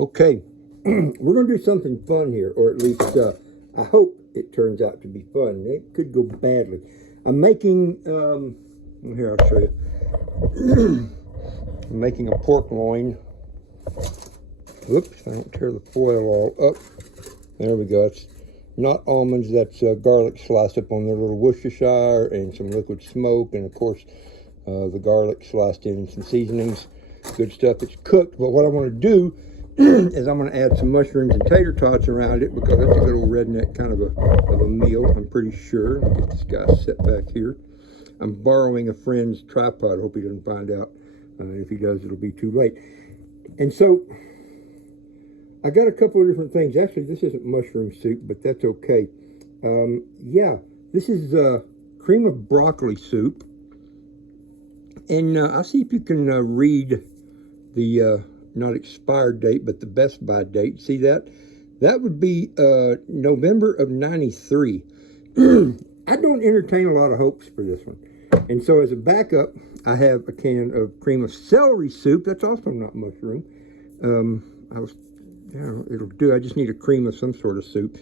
Okay, we're going to do something fun here, or at least I hope it turns out to be fun. It could go badly. I'm making, here I'll show you. I'm making a pork loin. Whoops, I don't tear the foil all up. There we go. It's not almonds, that's garlic sliced up on their little Worcestershire and some liquid smoke, and of course the garlic sliced in and some seasonings. Good stuff. It's cooked, but what I want to do is I'm going to add some mushrooms and tater tots around it because it's a good old redneck kind of a meal, I'm pretty sure. Let me get this guy set back here. I'm borrowing a friend's tripod. I hope he doesn't find out. If he does, it'll be too late. And so I got a couple of different things. Actually, this isn't mushroom soup, but that's okay. Yeah, this is cream of broccoli soup. And I'll see if you can read the not expired date, but the Best By date. See that? That would be November of '93. I don't entertain a lot of hopes for this one. And so as a backup, I have a can of cream of celery soup. That's also not mushroom. It'll do. I just need a cream of some sort of soup.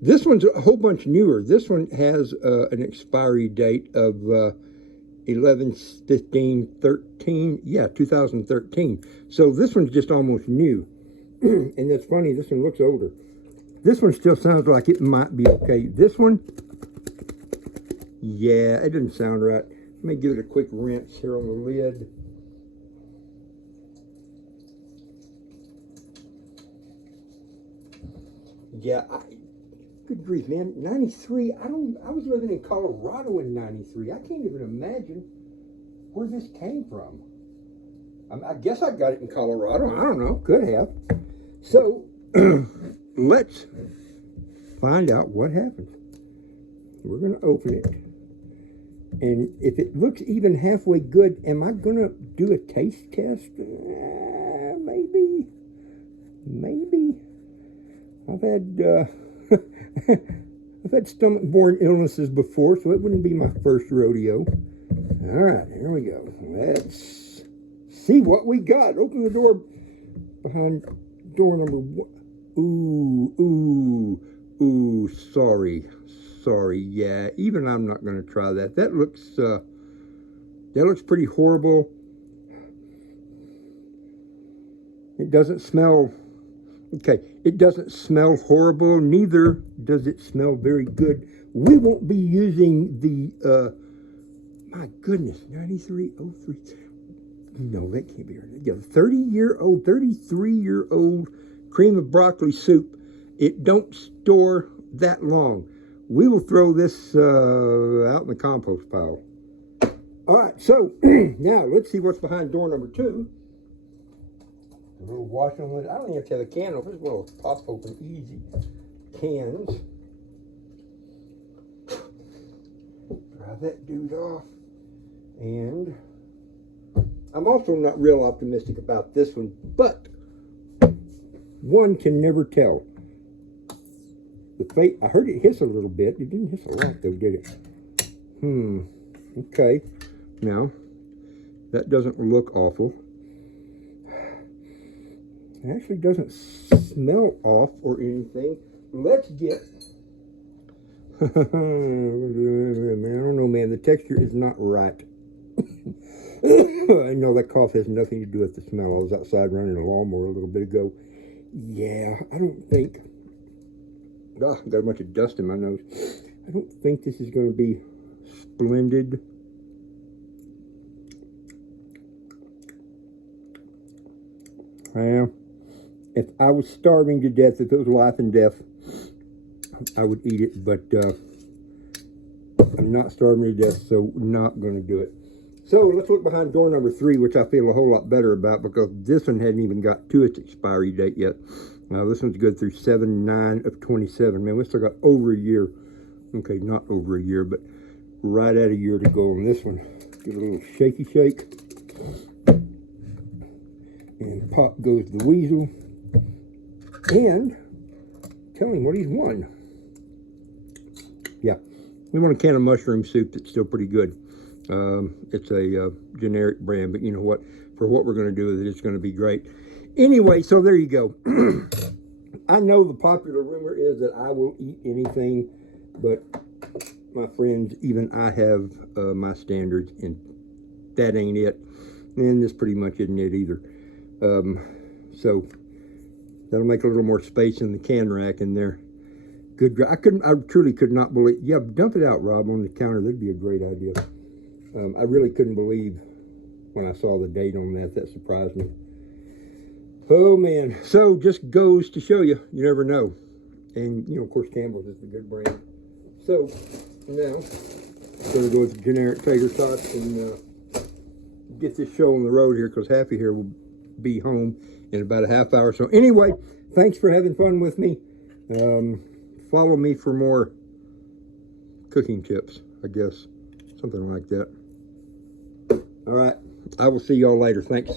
This one's a whole bunch newer. This one has an expiry date of 11/15/13. Yeah, 2013. So this one's just almost new. And that's funny, this one looks older. This one still sounds like it might be okay. This one, yeah, it doesn't sound right. Let me give it a quick rinse here on the lid. Yeah, good grief, man. 93, I was living in Colorado in 93. I can't even imagine where this came from. I guess I got it in Colorado. I don't know. Could have. So, let's find out what happens. We're going to open it. And if it looks even halfway good, am I going to do a taste test? Maybe. Maybe. I've had stomach-borne illnesses before, so it wouldn't be my first rodeo. All right, here we go. Let's see what we got. Open the door behind door number 1. Ooh, sorry. Yeah, even I'm not going to try that. That looks pretty horrible. It doesn't smell. Okay, it doesn't smell horrible, neither does it smell very good. We won't be using the, my goodness, 9303. No, that can't be right. Yeah, 33-year-old cream of broccoli soup. It don't store that long. We will throw this out in the compost pile. All right, so now let's see what's behind door number 2. A little washing lid. I don't even have to have a can open. This will pop open easy. Cans. Dry that dude off. And I'm also not real optimistic about this one, but one can never tell. I heard it hiss a little bit. It didn't hiss a lot though, did it? Okay. Now, that doesn't look awful. It actually doesn't smell off or anything. Let's get... Man, I don't know, man. The texture is not right. I know that cough has nothing to do with the smell. I was outside running a lawnmower a little bit ago. Yeah, I don't think... I've got a bunch of dust in my nose. I don't think this is going to be splendid. Well, if I was starving to death, if it was life and death, I would eat it, but I'm not starving to death, so not going to do it. So let's look behind door number 3, which I feel a whole lot better about because this one hadn't even got to its expiry date yet. Now this one's good through 7/9/27. Man, we still got over a year. Okay, not over a year, but right at a year to go on this one. Give it a little shaky shake. And pop goes the weasel. And tell him what he's won. Yeah, we want a can of mushroom soup that's still pretty good. It's a generic brand, but you know what? for what we're going to do with it. It's going to be great. Anyway, so there you go. I know the popular rumor is that I will eat anything, but my friends, even I have my standards, and that ain't it. And this pretty much isn't it either. So that'll make a little more space in the can rack in there. Good. I truly could not believe. Yeah, dump it out, Rob, on the counter. That'd be a great idea. I really couldn't believe when I saw the date on that. That surprised me. Oh man. So just goes to show you, you never know. And you know, of course, Campbell's is a good brand. So now, gonna go with the generic tater tots and get this show on the road here, because Happy here will be home in about a half hour. So anyway, thanks for having fun with me. Follow me for more cooking tips, I guess, something like that. All right, I will see y'all later. Thanks.